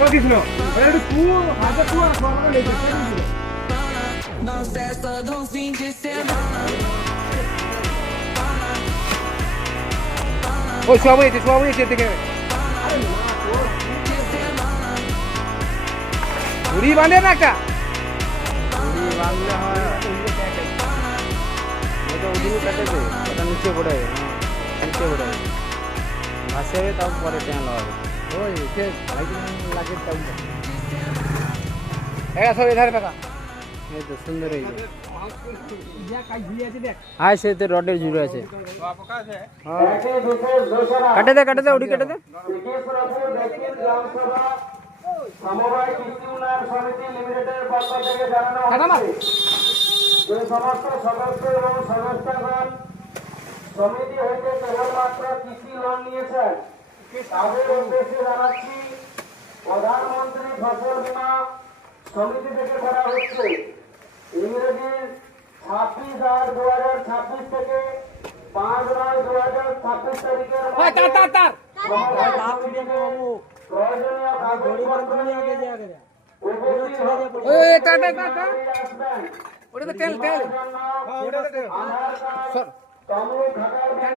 ও কৃষ্ণ একটু তু হাতে তু আর সবাই লেগে Não cessa do fim de semana. ওই সবাই এসে দেখে ঘুড়ি বাঁধে না একটা ঘুড়ি বাঁধলে হয় এটা উদিন কাটেছে ওটা নিচে পড়ে নিচে পড়ে ভাসে হবে তাও পরে ট্যান লাগাবে ওই সে লাগে তাও এরা সব এধারে টাকা এই তো সুন্দর এই যা কাজ ঝুলি আছে দেখ আয় সে তো রডের জুড়ে আছে কাটে দে উড়ি কেটে দে সমবায় কৃষি উন্নয়ন সমিতি লিমিটেডের পক্ষ থেকে জানানো হচ্ছে যে সমস্ত সদস্য এবং সদস্যগণ সমিতি হইতে কেবলমাত্র কৃষি লোন নিয়েছেন তাদের উদ্দেশ্যে জানাচ্ছি প্রধানমন্ত্রী ফসল বীমা সমিতি থেকে করা হচ্ছে ইংরেজি 26/8/2026 থেকে 5/9/2026 তারিখের মধ্যে প্রয়োজনীয় কাগজপত্র নিয়ে উপস্থিত ওই টাটা ওটা তো তেল আধার কার্ড তমলুক ঘাটাল